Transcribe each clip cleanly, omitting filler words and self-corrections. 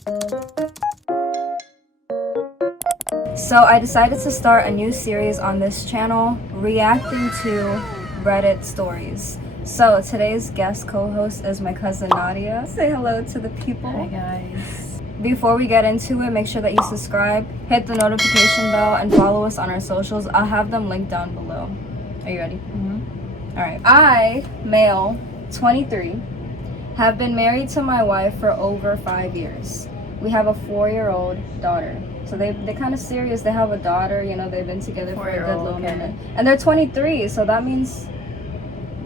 So I decided to start a new series on this channel, reacting to Reddit stories. So today's guest co-host is my cousin Nadia. Say hello to the people. Hi guys. Before we get into it, make sure that you subscribe, hit the notification bell, and follow us on our socials. I'll have them linked down below. Are you ready? Mm-hmm. Alright. I, male, 23, have been married to my wife for over 5 years. We have a 4-year-old daughter. So they kind of serious. They have a daughter, you know, they've been together for a good little minute. And they're 23, so that means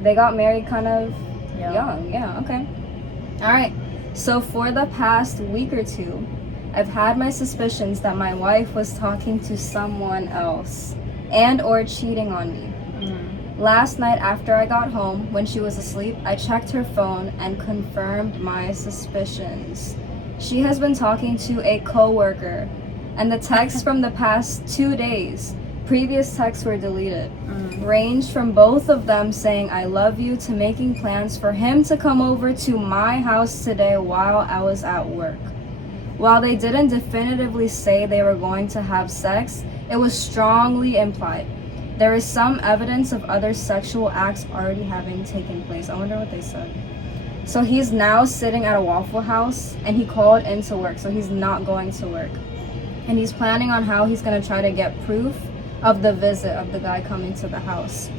they got married kind of young. Yeah, okay. All right. So for the past week or two, I've had my suspicions that my wife was talking to someone else and or cheating on me. Last night after I got home, when she was asleep, I checked her phone and confirmed my suspicions. She has been talking to a coworker, and the texts from the past 2 days, previous texts were deleted, ranged from both of them saying I love you to making plans for him to come over to my house today while I was at work. While they didn't definitively say they were going to have sex, it was strongly implied. There is some evidence of other sexual acts already having taken place. I wonder what they said. So he's now sitting at a Waffle House and he called into work, so he's not going to work. And he's planning on how he's going to try to get proof of the visit of the guy coming to the house.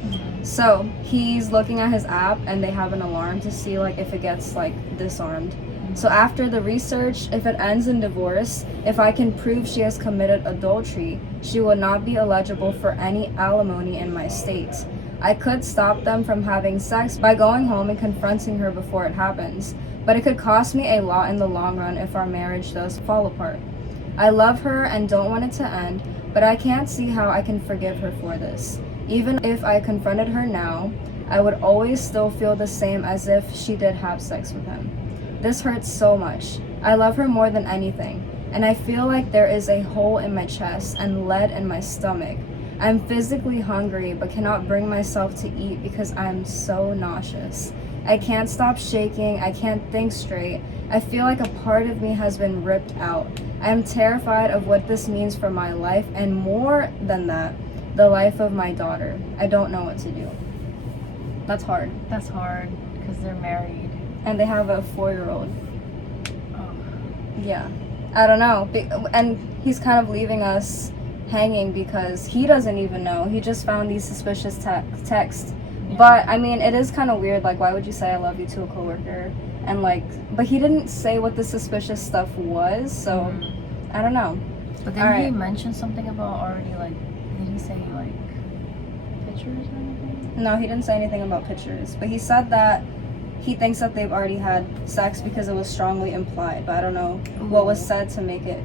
So he's looking at his app and they have an alarm to see like if it gets like disarmed. So after the research, if it ends in divorce, if I can prove she has committed adultery, she will not be eligible for any alimony in my state. I could stop them from having sex by going home and confronting her before it happens, but it could cost me a lot in the long run if our marriage does fall apart. I love her and don't want it to end, but I can't see how I can forgive her for this. Even if I confronted her now, I would always still feel the same as if she did have sex with him. This hurts so much. I love her more than anything, and I feel like there is a hole in my chest and lead in my stomach. I'm physically hungry but cannot bring myself to eat because I'm so nauseous. I can't stop shaking, I can't think straight. I feel like a part of me has been ripped out. I am terrified of what this means for my life and more than that, the life of my daughter. I don't know what to do. That's hard. That's hard because they're married. And they have a 4-year-old. Oh. Yeah. I don't know. And he's kind of leaving us hanging because he doesn't even know. He just found these suspicious texts. Yeah. But I mean, it is kind of weird. Like, why would you say I love you to a coworker? And like, but he didn't say what the suspicious stuff was, so I don't know. But then he mentioned something about already, like, did he say like pictures or anything? No, he didn't say anything about pictures, but he said that he thinks that they've already had sex because it was strongly implied, but I don't know what was said to make it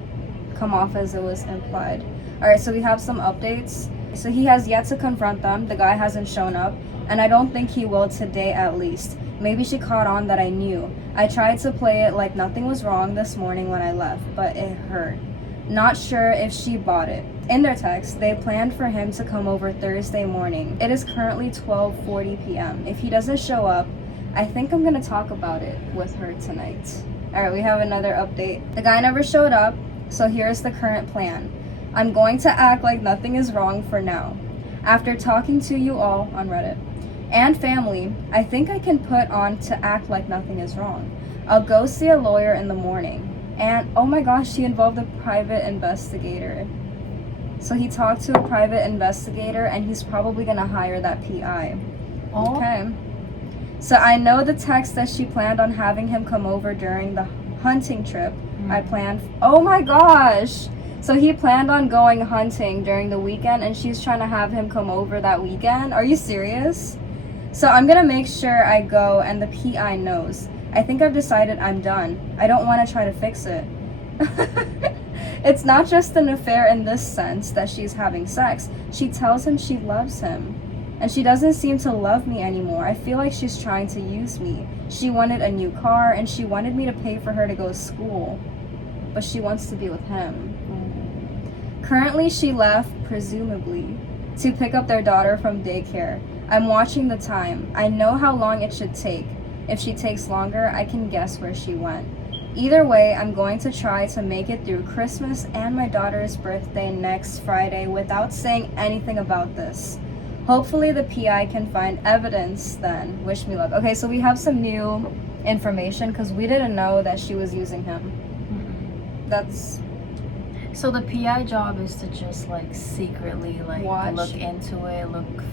come off as it was implied. All right, so we have some updates. So he has yet to confront them. The guy hasn't shown up, and I don't think he will today at least. Maybe she caught on that I knew. I tried to play it like nothing was wrong this morning when I left, but it hurt. Not sure if she bought it. In their text, they planned for him to come over Thursday morning. It is currently 12:40 p.m. If he doesn't show up, I think I'm gonna talk about it with her tonight. All right, we have another update. The guy never showed up, so here's the current plan. I'm going to act like nothing is wrong for now. After talking to you all on Reddit and family, I think I can put on to act like nothing is wrong. I'll go see a lawyer in the morning. And oh my gosh, he involved a private investigator. So he talked to a private investigator and he's probably gonna hire that PI. Oh. Okay. So I know the text that she planned on having him come over during the hunting trip. Oh my gosh. So he planned on going hunting during the weekend and she's trying to have him come over that weekend. Are you serious? So I'm gonna make sure I go and the PI knows. I think I've decided I'm done. I don't want to try to fix it. It's not just an affair in this sense that she's having sex. She tells him she loves him. And she doesn't seem to love me anymore. I feel like she's trying to use me. She wanted a new car and she wanted me to pay for her to go to school. But she wants to be with him. Currently, she left, presumably, to pick up their daughter from daycare. I'm watching the time. I know how long it should take. If she takes longer, I can guess where she went. Either way, I'm going to try to make it through Christmas and my daughter's birthday next Friday without saying anything about this. Hopefully the PI can find evidence then. Wish me luck. Okay, so we have some new information because we didn't know that she was using him. That's... So the PI job is to just like secretly like Watch. look into it,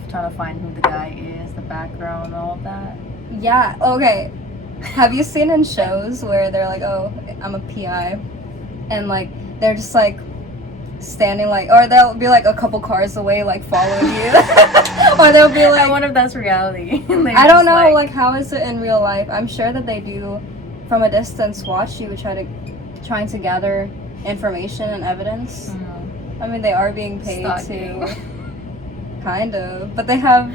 try to find who the guy is, the background, all of that. Yeah, okay. Have you seen in shows where they're like, oh, I'm a PI, and like they're just like standing like, or they'll be like a couple cars away like following you, or they'll be like, I wonder if that's reality. I don't know, like how is it in real life? I'm sure that they do from a distance watch you, trying to gather information and evidence. I mean, they are being paid Stalking. to, kind of, but they have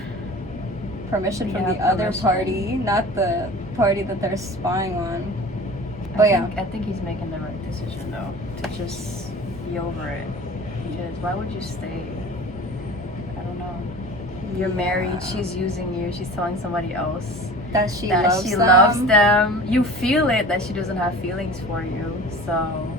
permission from the other party, not the party that they're spying on. But I think he's making the right decision though, to just be over it. Because why would you stay? I don't know. You're married, she's using you, she's telling somebody else that she loves them. You feel it that she doesn't have feelings for you, so.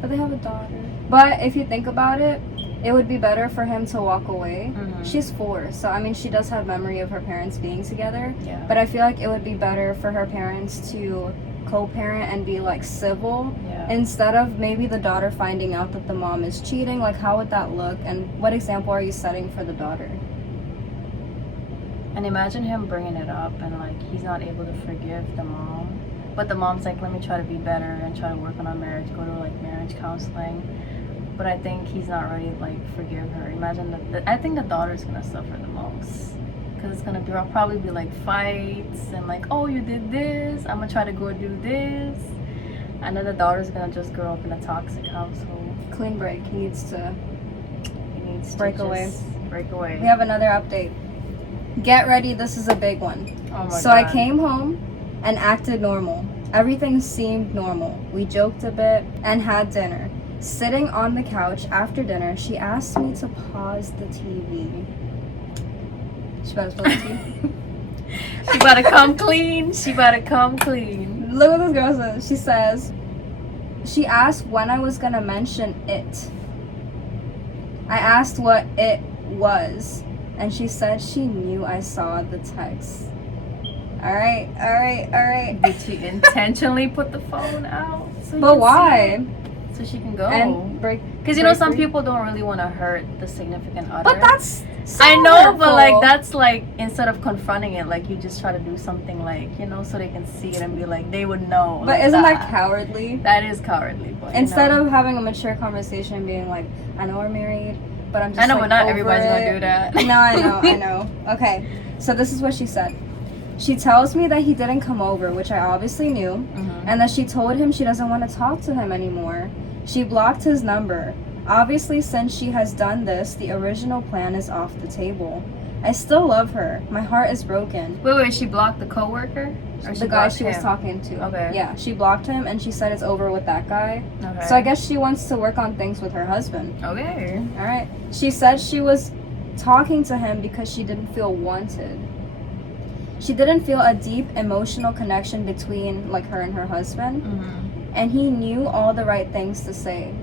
But they have a daughter. But if you think about it, it would be better for him to walk away. She's 4, so I mean, she does have memory of her parents being together. Yeah. But I feel like it would be better for her parents to co-parent and be like civil, instead of maybe the daughter finding out that the mom is cheating. Like, how would that look? And what example are you setting for the daughter? And imagine him bringing it up and like he's not able to forgive the mom, but the mom's like, let me try to be better and try to work on our marriage, go to like marriage counseling. But I think he's not ready to like forgive her. Imagine that. I think the daughter's gonna suffer the most, because it's gonna probably be like fights and like, oh, you did this, I'm gonna try to go do this, and then the daughter's gonna just grow up in a toxic household. Clean break. He needs to break away. Break away. We have another update. Get ready, this is a big one. Oh my So God. I came home and acted normal. Everything seemed normal. We joked a bit and had dinner. Sitting on the couch after dinner, she asked me to pause the TV. She better pause the TV. She better come clean. She better come clean. Look what this girl says. She asked when I was gonna mention it. I asked what it was, and she said she knew I saw the text. Alright. Did she intentionally put the phone out? But why? So she can go. And break. Because you know, some people don't really want to hurt the significant other. But that's so I know, hurtful. but like that's like, instead of confronting it, like you just try to do something like, you know, so they can see it and be like, they would know. But like, isn't that cowardly? That is cowardly. But, instead of having a mature conversation and being like, I know we're married, but I'm just I know, like, but not over everybody's it. gonna do that. No, I know. Okay, so this is what she said. She tells me that he didn't come over, which I obviously knew, and that she told him she doesn't want to talk to him anymore. She blocked his number. Obviously, since she has done this, the original plan is off the table. I still love her. My heart is broken. Wait, she blocked the coworker? Or The guy she was talking to. Okay. Yeah, she blocked him and she said it's over with that guy. Okay. So I guess she wants to work on things with her husband. Okay. Alright. She said she was talking to him because she didn't feel wanted. She didn't feel a deep emotional connection between like her and her husband. And he knew all the right things to say.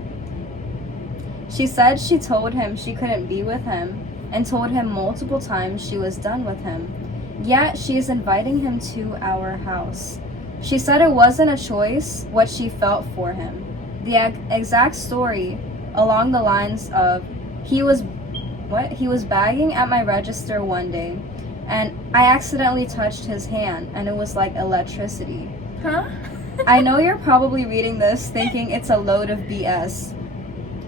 She said she told him she couldn't be with him and told him multiple times she was done with him. Yet she is inviting him to our house. She said it wasn't a choice what she felt for him. The exact story along the lines of he was bagging at my register one day and I accidentally touched his hand and it was like electricity. Huh? I know you're probably reading this thinking it's a load of BS.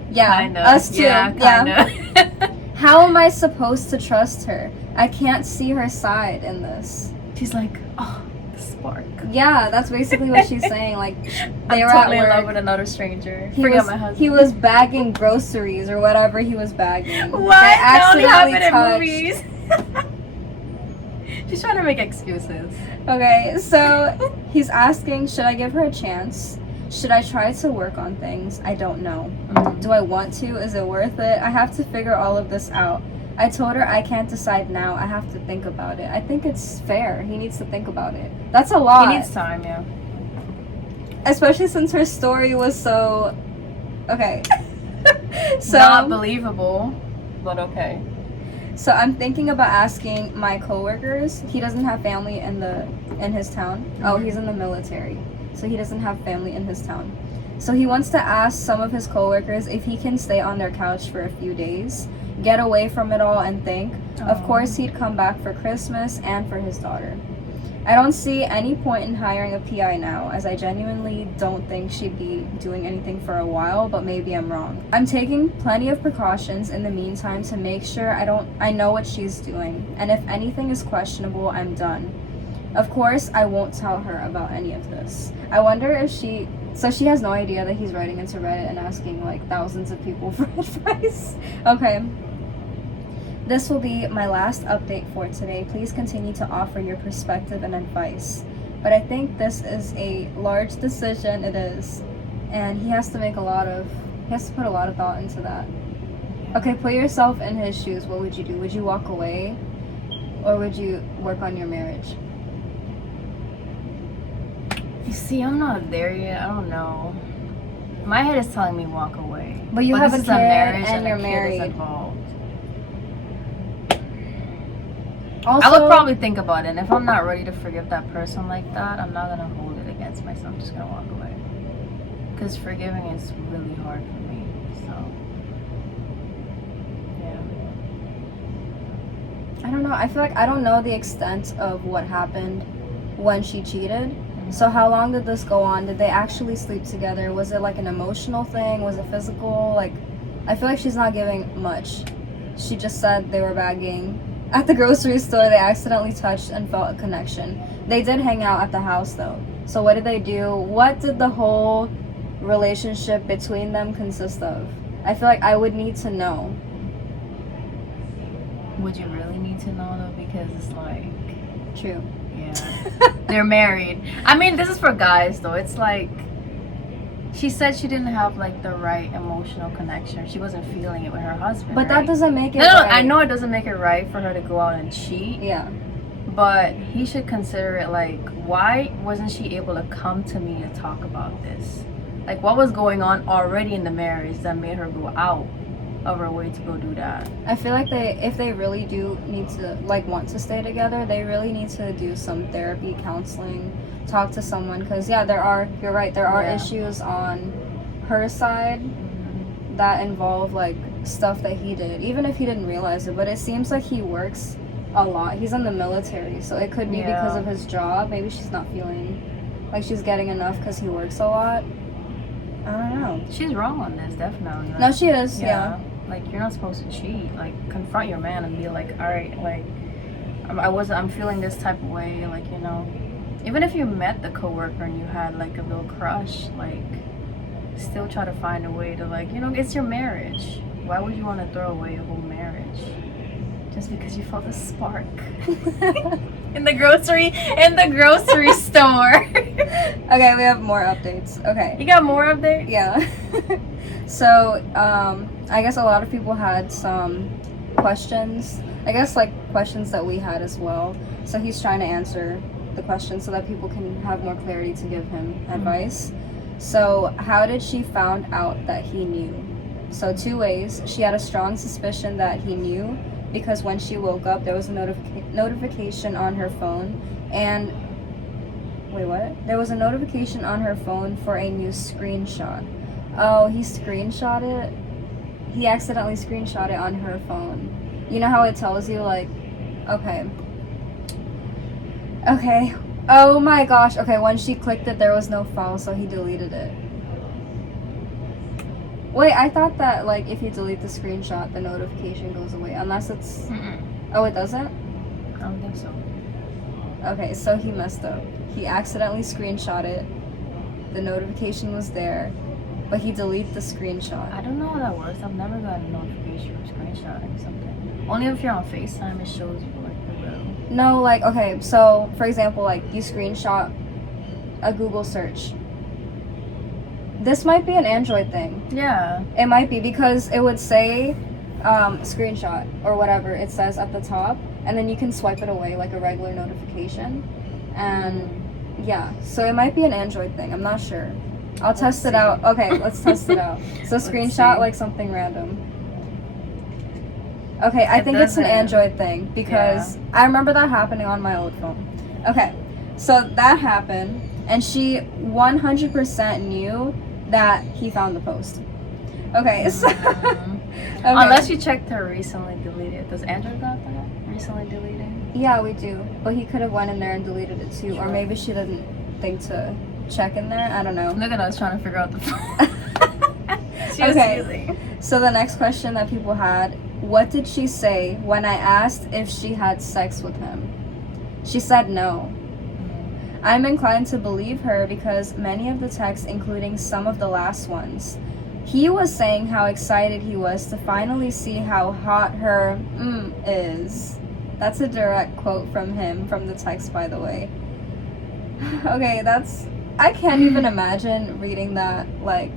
Yeah, Kinda. us too. Yeah, kinda. How am I supposed to trust her? I can't see her side in this. She's like, oh, the spark. Yeah, that's basically what she's saying. Like, they were totally at in love work. with another stranger. He Forget was, my husband. he was bagging groceries or whatever he was bagging. What? They That only accidentally happened in movies. She's trying to make excuses. Okay, so he's asking, should I give her a chance? Should I try to work on things? I don't know. Do I want to? Is it worth it? I have to figure all of this out. I told her I can't decide now. I have to think about it. I think it's fair. He needs to think about it. That's a lot. He needs time, yeah. especially since her story was so okay. So not believable, but okay. So I'm thinking about asking my coworkers. He doesn't have family in his town. Oh, he's in the military, so he doesn't have family in his town. So he wants to ask some of his coworkers if he can stay on their couch for a few days, get away from it all, and think. Of course, he'd come back for Christmas and for his daughter. I don't see any point in hiring a PI now, as I genuinely don't think she'd be doing anything for a while, but maybe I'm wrong. I'm taking plenty of precautions in the meantime to make sure I know what she's doing, and if anything is questionable, I'm done. Of course, I won't tell her about any of this. I wonder if she has no idea that he's writing into Reddit and asking like thousands of people for advice. Okay. This will be my last update for today. Please continue to offer your perspective and advice. But I think this is a large decision, it is. And he has to put a lot of thought into that. Okay, put yourself in his shoes. What would you do? Would you walk away? Or would you work on your marriage? You see, I'm not there yet. I don't know. My head is telling me walk away. But you have a this is kid marriage and you're a kid married. is involved. Also, I would probably think about it, and if I'm not ready to forgive that person like that, I'm not gonna hold it against myself. I'm just gonna walk away. Because forgiving is really hard for me. So, yeah. I don't know. I feel like I don't know the extent of what happened when she cheated. So how long did this go on? Did they actually sleep together? Was it like an emotional thing? Was it physical? Like, I feel like she's not giving much. She just said they were bagging. At the grocery store, they accidentally touched and felt a connection. They did hang out at the house though. So what did they do? What did the whole relationship between them consist of? I feel like I would need to know. Would you really need to know though? Because it's like, True. yeah, they're married. I mean, this is for guys though. It's like, she said she didn't have like the right emotional connection. She wasn't feeling it with her husband. But that doesn't make it no, right. I know it doesn't make it right for her to go out and cheat. Yeah. But he should consider it like, why wasn't she able to come to me to talk about this? Like, what was going on already in the marriage that made her go out of her way to go do that? I feel like if they really do need to, like, want to stay together, they really need to do some therapy, counseling, talk to someone. Because, yeah, you're right, there are issues on her side that involve, like, stuff that he did, even if he didn't realize it. But it seems like he works a lot. He's in the military, so it could be because of his job. Maybe she's not feeling like she's getting enough because he works a lot. I don't know. She's wrong on this, definitely. Like, No, she is, yeah. Like, you're not supposed to cheat. Like, confront your man and be like, all right, like, I'm feeling this type of way, like, you know. Even if you met the coworker and you had like a little crush, like, still try to find a way to, like, you know, it's your marriage. Why would you want to throw away a whole marriage just because you felt a spark in the grocery store? Okay, we have more updates. Okay. You got more updates? Yeah. So, I guess a lot of people had some questions. I guess, like, questions that we had as well. So he's trying to answer the questions so that people can have more clarity to give him advice. So, how did she found out that he knew? So, 2 ways. She had a strong suspicion that he knew because when she woke up, there was a notification on her phone, and wait, what? There was a notification on her phone for a new screenshot. Oh, he screenshot it? He accidentally screenshot it on her phone. You know how it tells you, like, okay. Oh my gosh. Okay, when she clicked it, there was no file, so he deleted it. Wait, I thought that, like, if you delete the screenshot, the notification goes away. Unless it's... Oh, it doesn't? I don't think so. Okay, so he messed up. He accidentally screenshot it. The notification was there, but he deleted the screenshot. I don't know how that works. I've never gotten a notification for screenshotting something. Only if you're on FaceTime, it shows you, like, the little... No, like, okay, so, for example, like, you screenshot a Google search. This might be an Android thing. Yeah. It might be, because it would say screenshot or whatever it says at the top, and then you can swipe it away like a regular notification. And Yeah, so it might be an Android thing. I'm not sure. I'll Let's test it see. out. Okay, let's test it out. So Let's screenshot see. like something random. Okay, I It think it's an doesn't- Android thing because I remember that happening on my old phone. Okay, so that happened, and she 100% knew that he found the post. Okay, so Mhm. okay. Unless you checked her recently deleted. Does Android got that? Recently deleted? Yeah, we do, but he could have went in there and deleted it too, or Sure. maybe she didn't think to check in there. I don't know. Look at us trying to figure out the phone. She was Okay. using. So the next question that people had, what did she say when I asked if she had sex with him? She said no. I'm inclined to believe her because many of the texts, including some of the last ones, he was saying how excited he was to finally see how hot her is. That's a direct quote from him from the text, by the way. Okay, I can't even imagine reading that, like,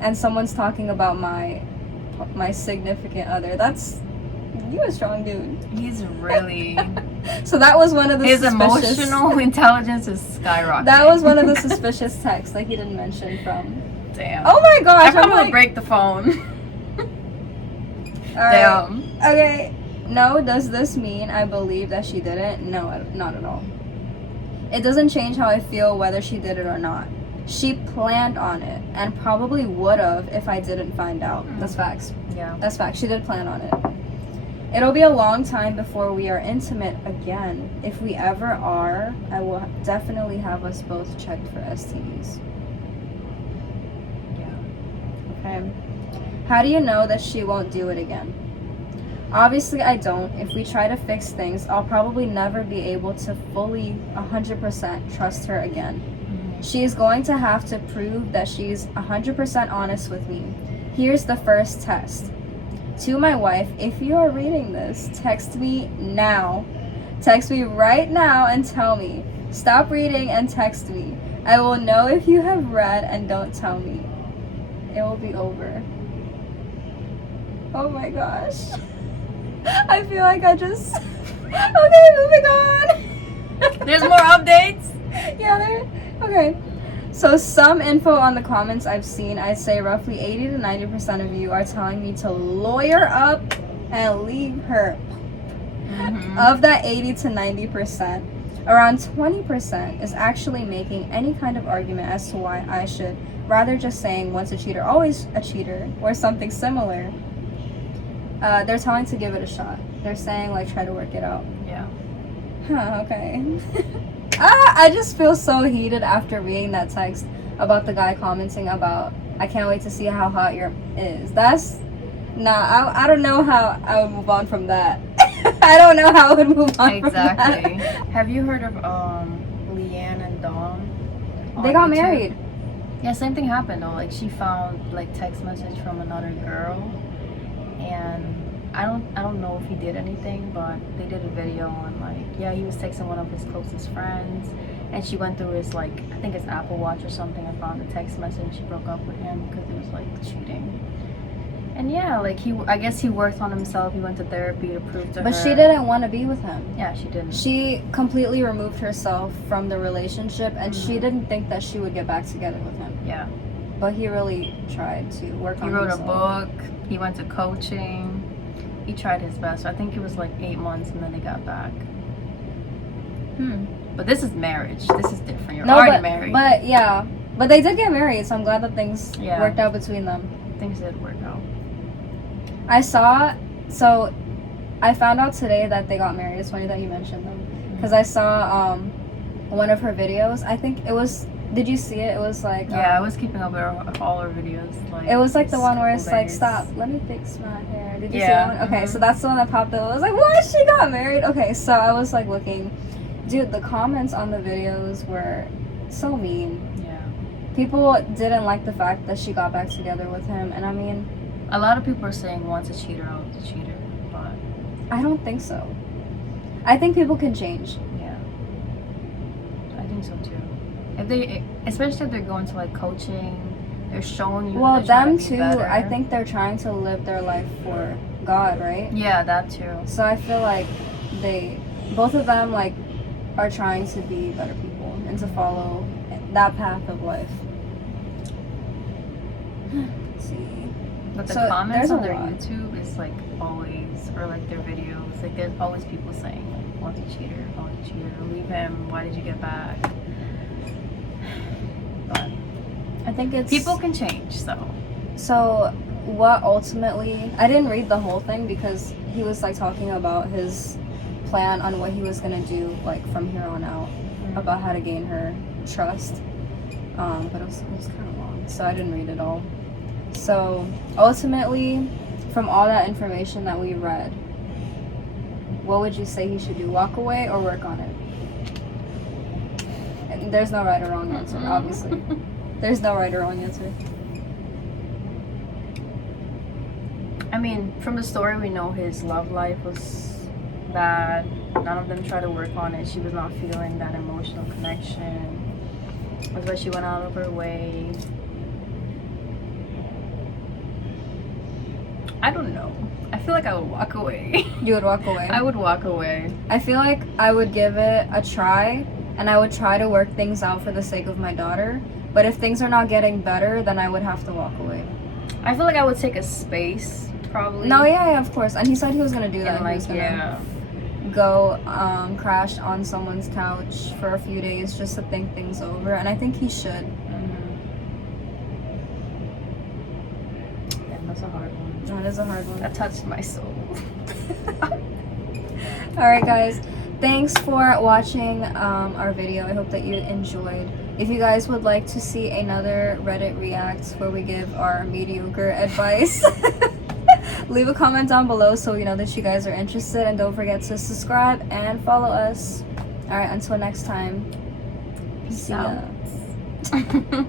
and someone's talking about my significant other. You a strong dude. He's really. So that was one of the His suspicious, emotional intelligence is skyrocketing. that was one of the suspicious texts that he didn't mention from. Damn. Oh my gosh! I probably I'm would break the phone. all right. Damn. Okay. No, does this mean I believe that she didn't? No, not at all. It doesn't change how I feel whether she did it or not. She planned on it and probably would have if I didn't find out. That's facts. Yeah. That's facts. She did plan on it. It'll be a long time before we are intimate again. If we ever are, I will definitely have us both checked for STDs. Yeah. Okay. How do you know that she won't do it again? Obviously, I don't. If we try to fix things, I'll probably never be able to fully 100% trust her again. She is going to have to prove that she's 100% honest with me. Here's the first test. To my wife, if you are reading this, text me now. Text me right now and tell me. Stop reading and text me. I will know if you have read and don't tell me. It will be over. Oh my gosh. I feel like I just... Okay, moving on. There's more updates? Yeah, there. Okay. So some info on the comments I've seen, I'd say roughly 80 to 90% of you are telling me to lawyer up and leave her. Of that 80 to 90%, around 20% is actually making any kind of argument as to why I should, rather just saying once a cheater, always a cheater, or something similar. They're telling to give it a shot. They're saying, like, try to work it out. Yeah. Huh, okay. I just feel so heated after reading that text about the guy commenting about, I can't wait to see how hot your is. I don't know how I would move on from that. I don't know how I would move on Exactly. from that. Have you heard of Leanne and Dawn? They on got YouTube? married. Yeah, same thing happened though. Like she found like text message from another girl, and I don't know if he did anything, but they did a video on like, yeah, he was texting one of his closest friends, and she went through his like, I think his Apple Watch or something, and found the text message. She broke up with him because it was like cheating. And yeah, like I guess he worked on himself. He went to therapy to prove to her. But she didn't want to be with him. Yeah, she didn't. She completely removed herself from the relationship, and she didn't think that she would get back together with him. Yeah. But he really tried to work on He wrote himself. a book. He went to coaching. He tried his best. I think it was like 8 months, and then they got back. But this is marriage. This is different. You're already married. But yeah, but they did get married, so I'm glad that things Yeah. worked out between them. Things did work out. I found out today that they got married. It's funny that you mentioned them, because I saw one of her videos. I think it was. Did you see it? It was like Yeah, I was keeping up with all her videos. Like it was like the this one where couple it's like, days. stop, let me fix my hair. Did you see Yeah, that one? Okay, mhm. so that's the one that popped up. I was like, what? She got married? Okay, so I was like looking. Dude, the comments on the videos were so mean. Yeah. People didn't like the fact that she got back together with him, and I mean, A lot of people are saying once a cheater, always a cheater. But I don't think so. I think people can change. yeah, I think so too. Especially if they're going to like coaching, they're showing you. Well, they're trying them to be too, better. I think they're trying to live their life for God, right? Yeah, that too. So I feel like both of them, like, are trying to be better people and to follow that path of life. Let's see. But the So, comments there's a on their lot. YouTube is like always, or like their videos, like there's always people saying like, multi-cheater, leave him, why did you get back? But I think it's people can change, so. So what ultimately, I didn't read the whole thing because he was like talking about his plan on what he was gonna do like from here on out, about how to gain her trust. But it was kind of long, so I didn't read it all. So ultimately, from all that information that we read, what would you say he should do? Walk away or work on it? And there's no right or wrong answer, obviously. There's no right or wrong answer. I mean, from the story we know his love life was bad. None of them tried to work on it. She was not feeling that emotional connection. That's why she went out of her way. I don't know. I feel like I would walk away. You would walk away? I would walk away. I feel like I would give it a try, and I would try to work things out for the sake of my daughter. But if things are not getting better, then I would have to walk away. I feel like I would take a space, probably. No, yeah, of course. And he said he was gonna do that. And He was like, gonna yeah. go crash on someone's couch for a few days just to think things over, and I think he should. Yeah, that's a hard one. That is a hard one. That touched my soul. Alright guys, thanks for watching our video. I hope that you enjoyed. If you guys would like to see another Reddit Reacts where we give our mediocre advice, leave a comment down below so we know that you guys are interested, and don't forget to subscribe and follow us. Alright, until next time, Peace see ya. out.